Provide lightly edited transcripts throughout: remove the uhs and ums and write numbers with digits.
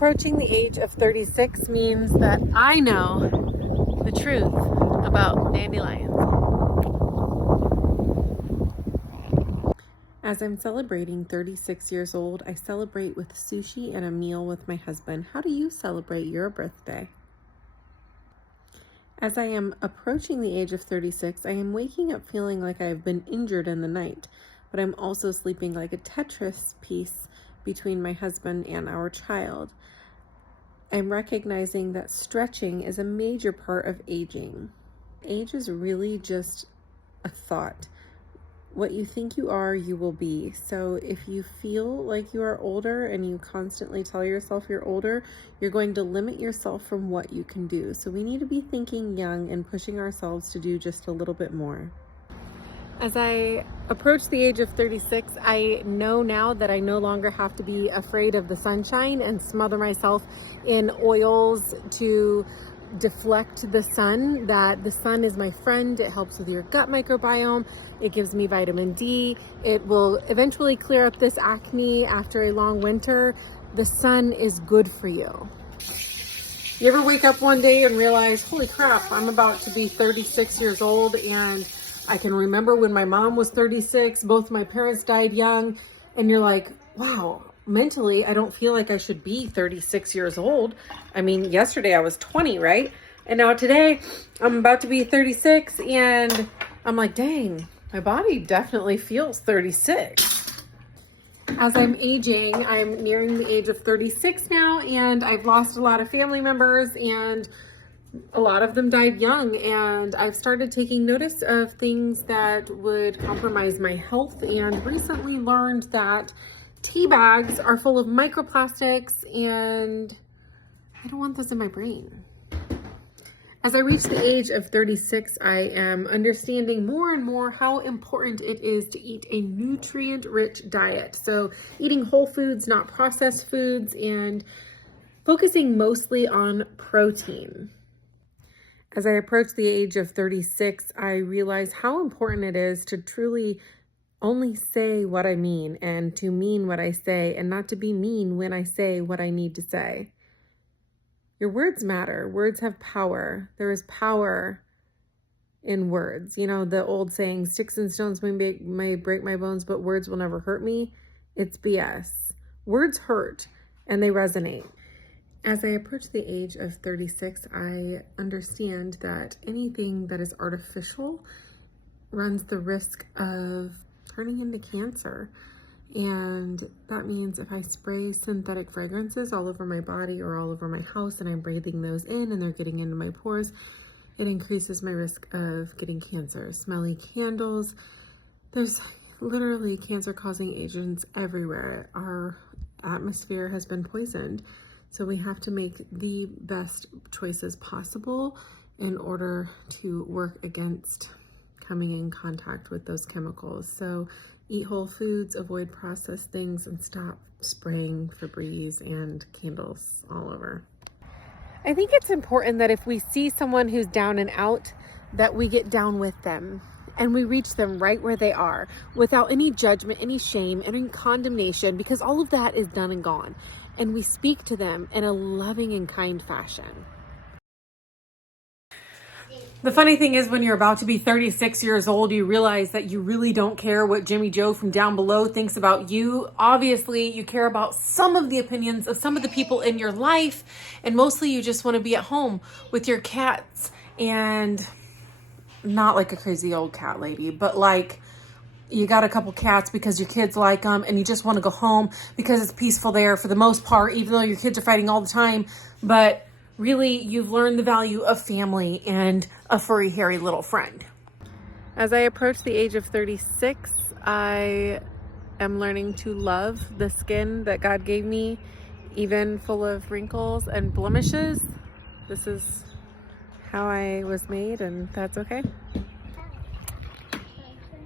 Approaching the age of 36 means that I know the truth about dandelions. As I'm celebrating 36 years old, I celebrate with sushi and a meal with my husband. How do you celebrate your birthday? As I am approaching the age of 36, I am waking up feeling like I have been injured in the night, but I'm also sleeping like a Tetris piece between my husband and our child. I'm recognizing that stretching is a major part of aging. Age is really just a thought. What you think you are, you will be. So if you feel like you are older and you constantly tell yourself you're older, you're going to limit yourself from what you can do. So we need to be thinking young and pushing ourselves to do just a little bit more. As I approach the age of 36, I know now that I no longer have to be afraid of the sunshine and smother myself in oils to deflect the sun, that the sun is my friend. It helps with your gut microbiome. It gives me vitamin D. It will eventually clear up this acne after a long winter. The sun is good for you. You ever wake up one day and realize, holy crap, I'm about to be 36 years old, and I can remember when my mom was 36, both my parents died young, and you're like, wow, mentally, I don't feel like I should be 36 years old. I mean, yesterday I was 20, right? And now today I'm about to be 36, and I'm like, dang, my body definitely feels 36. As I'm aging, I'm nearing the age of 36 now, and I've lost a lot of family members, and a lot of them died young, and I've started taking notice of things that would compromise my health, and recently learned that tea bags are full of microplastics, and I don't want those in my brain. As I reach the age of 36, I am understanding more and more how important it is to eat a nutrient-rich diet. So eating whole foods, not processed foods, and focusing mostly on protein. As I approach the age of 36, I realize how important it is to truly only say what I mean, and to mean what I say, and not to be mean when I say what I need to say. Your words matter. Words have power. There is power in words. You know, the old saying, sticks and stones may break my bones, but words will never hurt me. It's BS. Words hurt, and they resonate. As I approach the age of 36, I understand that anything that is artificial runs the risk of turning into cancer. And that means if I spray synthetic fragrances all over my body or all over my house, and I'm breathing those in and they're getting into my pores, it increases my risk of getting cancer. Smelly candles, there's literally cancer-causing agents everywhere. Our atmosphere has been poisoned. So we have to make the best choices possible in order to work against coming in contact with those chemicals. So eat whole foods, avoid processed things, and stop spraying Febreze and candles all over. I think it's important that if we see someone who's down and out, that we get down with them and we reach them right where they are without any judgment, any shame, any condemnation, because all of that is done and gone. And we speak to them in a loving and kind fashion. The funny thing is, when you're about to be 36 years old, you realize that you really don't care what Jimmy Joe from down below thinks about you. Obviously, you care about some of the opinions of some of the people in your life, and mostly you just want to be at home with your cats, and not like a crazy old cat lady, but like you got a couple cats because your kids like them, and you just want to go home because it's peaceful there for the most part, even though your kids are fighting all the time. But really, you've learned the value of family and a furry, hairy little friend. As I approach the age of 36, I am learning to love the skin that God gave me, even full of wrinkles and blemishes. This is how I was made, and that's okay.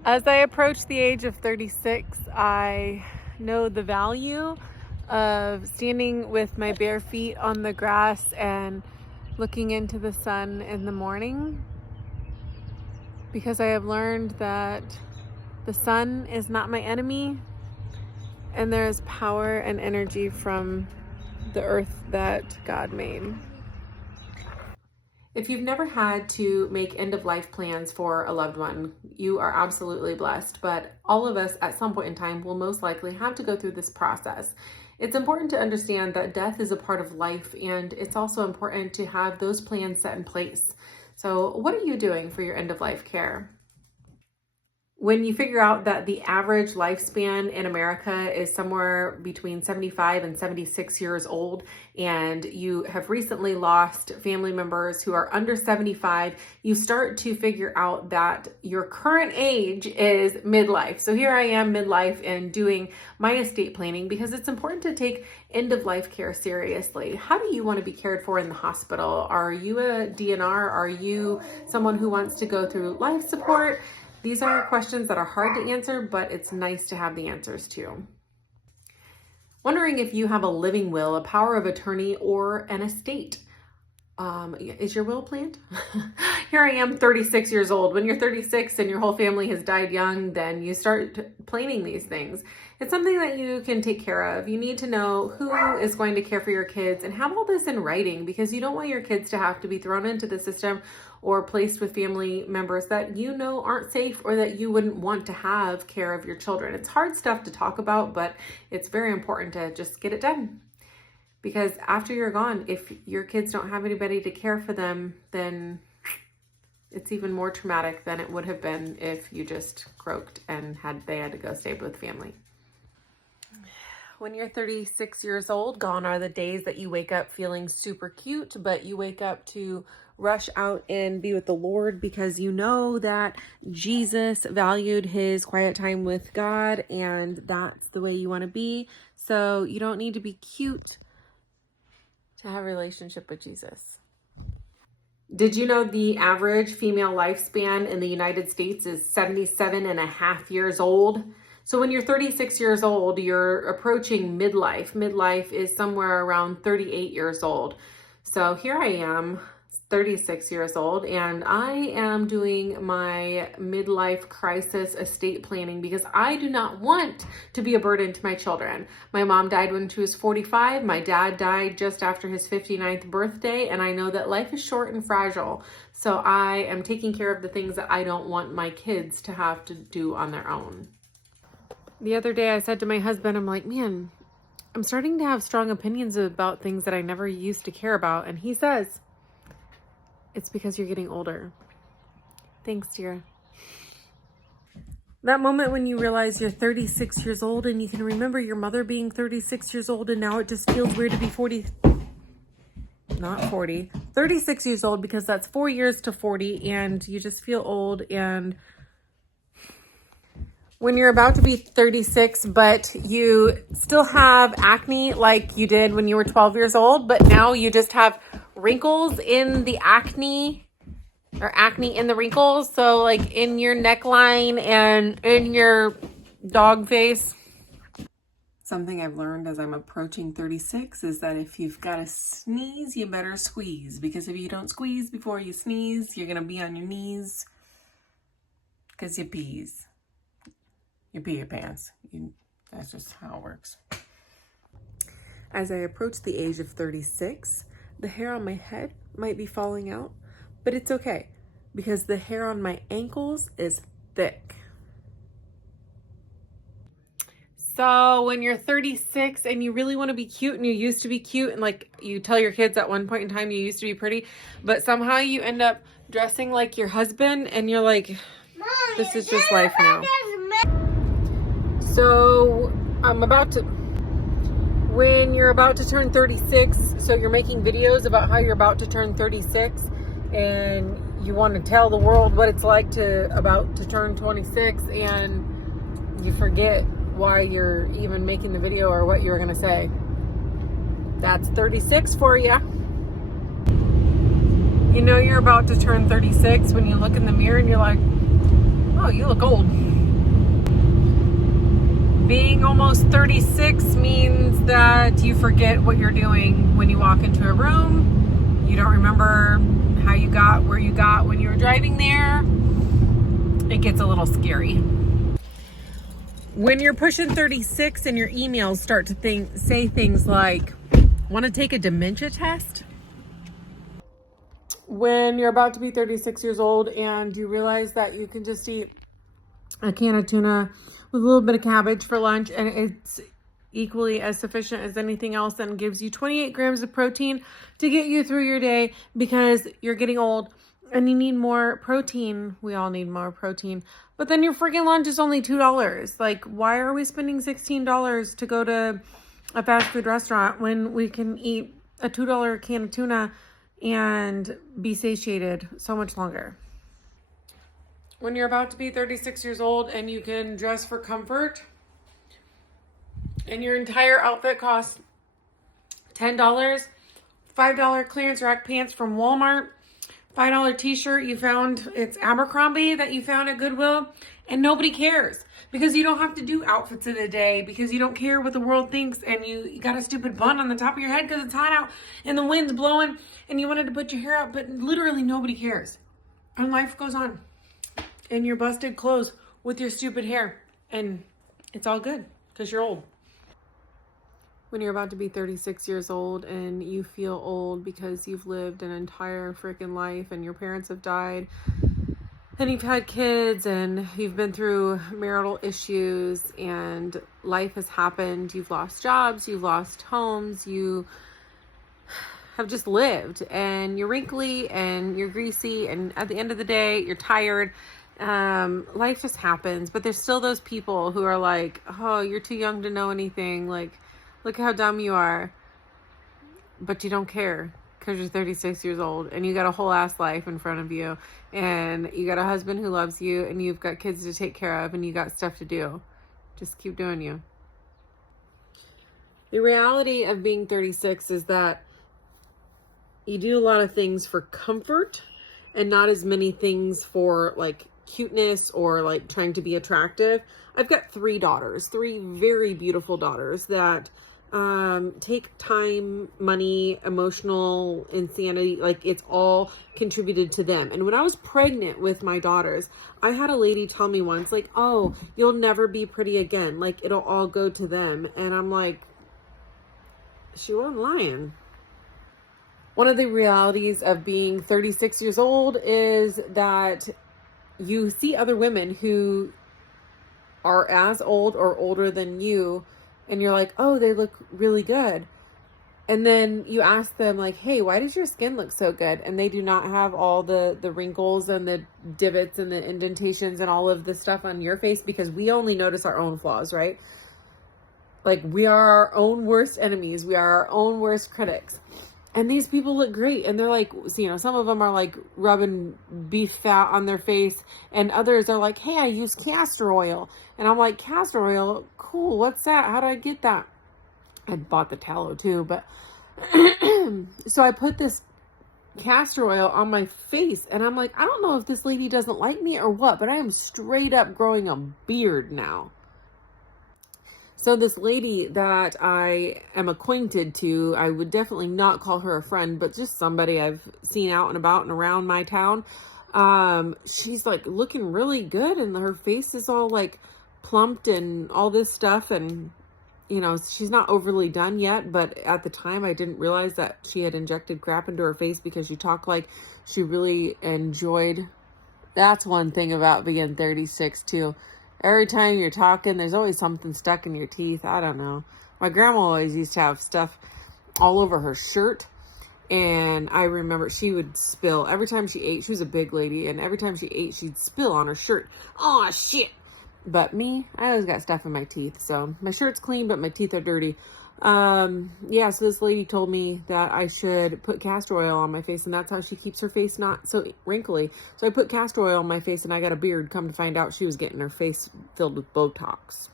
As I approach the age of 36, I know the value of standing with my bare feet on the grass and looking into the sun in the morning, because I have learned that the sun is not my enemy, and there is power and energy from the earth that God made. If you've never had to make end-of-life plans for a loved one, you are absolutely blessed, but all of us at some point in time will most likely have to go through this process. It's important to understand that death is a part of life, and it's also important to have those plans set in place. So what are you doing for your end-of-life care? When you figure out that the average lifespan in America is somewhere between 75 and 76 years old, and you have recently lost family members who are under 75, you start to figure out that your current age is midlife. So here I am midlife and doing my estate planning because it's important to take end-of-life care seriously. How do you want to be cared for in the hospital? Are you a DNR? Are you someone who wants to go through life support? These are questions that are hard to answer, but it's nice to have the answers to. Wondering if you have a living will, a power of attorney, or an estate. Is your will planned? Here I am, 36 years old. When you're 36 and your whole family has died young, then you start planning these things. It's something that you can take care of. You need to know who is going to care for your kids and have all this in writing, because you don't want your kids to have to be thrown into the system or placed with family members that you know aren't safe or that you wouldn't want to have care of your children. It's hard stuff to talk about, but it's very important to just get it done. Because after you're gone, if your kids don't have anybody to care for them, then it's even more traumatic than it would have been if you just croaked and they had to go stay with family. When you're 36 years old, gone are the days that you wake up feeling super cute, but you wake up to rush out and be with the Lord because you know that Jesus valued his quiet time with God, and that's the way you want to be. So you don't need to be cute to have a relationship with Jesus. Did you know the average female lifespan in the United States is 77 and a half years old? So when you're 36 years old, you're approaching midlife. Midlife is somewhere around 38 years old. So here I am, 36 years old, and I am doing my midlife crisis estate planning because I do not want to be a burden to my children. My mom died when she was 45. My dad died just after his 59th birthday, and I know that life is short and fragile. So I am taking care of the things that I don't want my kids to have to do on their own. The other day I said to my husband, I'm like, man, I'm starting to have strong opinions about things that I never used to care about. And he says, it's because you're getting older. Thanks, dear. That moment when you realize you're 36 years old and you can remember your mother being 36 years old, and now it just feels weird to be 36 years old, because that's 4 years to 40 and you just feel old. And when you're about to be 36, but you still have acne like you did when you were 12 years old, but now you just have wrinkles in the acne, or acne in the wrinkles. So like in your neckline and in your dog face. Something I've learned as I'm approaching 36 is that if you've got to sneeze, you better squeeze. Because if you don't squeeze before you sneeze, you're going to be on your knees because you pees. You pee your pants. That's just how it works. As I approach the age of 36, the hair on my head might be falling out, but it's okay because the hair on my ankles is thick. So when you're 36 and you really want to be cute, and you used to be cute, and like you tell your kids at one point in time you used to be pretty, but somehow you end up dressing like your husband and you're like, this is just life now. So when you're about to turn 36, so you're making videos about how you're about to turn 36 and you want to tell the world what it's like about to turn 26, and you forget why you're even making the video or what you're going to say. That's 36 for you. You know you're about to turn 36 when you look in the mirror and you're like, oh, you look old. Being almost 36 means that you forget what you're doing when you walk into a room. You don't remember how you got where you got when you were driving there. It gets a little scary. When you're pushing 36 and your emails start to say things like, Want to take a dementia test? When you're about to be 36 years old and you realize that you can just eat a can of tuna with a little bit of cabbage for lunch and it's equally as sufficient as anything else and gives you 28 grams of protein to get you through your day because you're getting old and you need more protein. We all need more protein. But then your freaking lunch is only $2. Like, why are we spending $16 to go to a fast food restaurant when we can eat a $2 can of tuna and be satiated so much longer? When you're about to be 36 years old and you can dress for comfort and your entire outfit costs $10, $5 clearance rack pants from Walmart, $5 t-shirt you found, it's Abercrombie that you found at Goodwill, and nobody cares because you don't have to do outfits in a day because you don't care what the world thinks, and you got a stupid bun on the top of your head because it's hot out and the wind's blowing and you wanted to put your hair up, but literally nobody cares. And life goes on. And your busted clothes with your stupid hair. And it's all good because you're old. When you're about to be 36 years old and you feel old because you've lived an entire freaking life and your parents have died and you've had kids and you've been through marital issues and life has happened. You've lost jobs, you've lost homes, you have just lived and you're wrinkly and you're greasy and at the end of the day, you're tired. Life just happens, but there's still those people who are like, oh, you're too young to know anything. Like, look how dumb you are. But you don't care because you're 36 years old and you got a whole ass life in front of you and you got a husband who loves you and you've got kids to take care of and you got stuff to do. Just keep doing you. The reality of being 36 is that you do a lot of things for comfort and not as many things for like cuteness or like trying to be attractive. I've got 3 daughters, 3 very beautiful daughters that take time, money, emotional insanity, like it's all contributed to them. And when I was pregnant with my daughters, I had a lady tell me once, like, oh, you'll never be pretty again. Like, it'll all go to them. And I'm like, she wasn't lying. One of the realities of being 36 years old is that you see other women who are as old or older than you, and you're like, oh, they look really good. And then you ask them like, hey, why does your skin look so good? And they do not have all the wrinkles and the divots and the indentations and all of the stuff on your face because we only notice our own flaws, right? Like, we are our own worst enemies. We are our own worst critics. And these people look great. And they're like, you know, some of them are like rubbing beef fat on their face. And others are like, hey, I use castor oil. And I'm like, castor oil? Cool. What's that? How do I get that? I bought the tallow too. But so I put this castor oil on my face. And I'm like, I don't know if this lady doesn't like me or what. But I am straight up growing a beard now. So this lady that I am acquainted to, I would definitely not call her a friend, but just somebody I've seen out and about and around my town. She's like looking really good and her face is all like plumped and all this stuff. And, you know, she's not overly done yet, but at the time I didn't realize that she had injected crap into her face because she talked like she really enjoyed. That's one thing about being 36 too. Every time you're talking, there's always something stuck in your teeth. I don't know. My grandma always used to have stuff all over her shirt. And I remember she would spill every time she ate. She was a big lady. And every time she ate, she'd spill on her shirt. Oh, shit. But me, I always got stuff in my teeth. So my shirt's clean, but my teeth are dirty. Yeah, so this lady told me that I should put castor oil on my face, and that's how she keeps her face not so wrinkly. So I put castor oil on my face, and I got a beard. Come to find out, she was getting her face filled with Botox.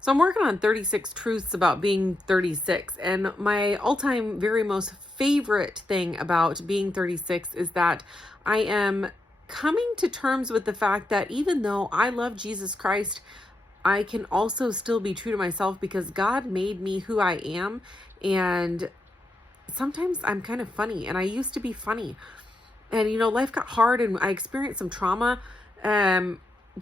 So I'm working on 36 truths about being 36, and my all-time very most favorite thing about being 36 is that I am coming to terms with the fact that even though I love Jesus Christ, I can also still be true to myself because God made me who I am. And sometimes I'm kind of funny, and I used to be funny. And, you know, life got hard and I experienced some trauma.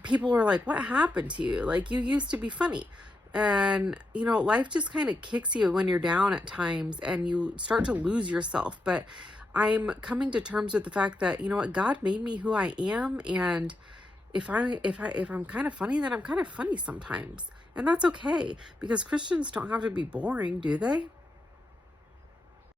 People were like, what happened to you? Like, you used to be funny. And, life just kind of kicks you when you're down at times and you start to lose yourself. But I'm coming to terms with the fact that, what, God made me who I am. And if I'm kind of funny, then I'm kind of funny sometimes. And that's okay, because Christians don't have to be boring, do they?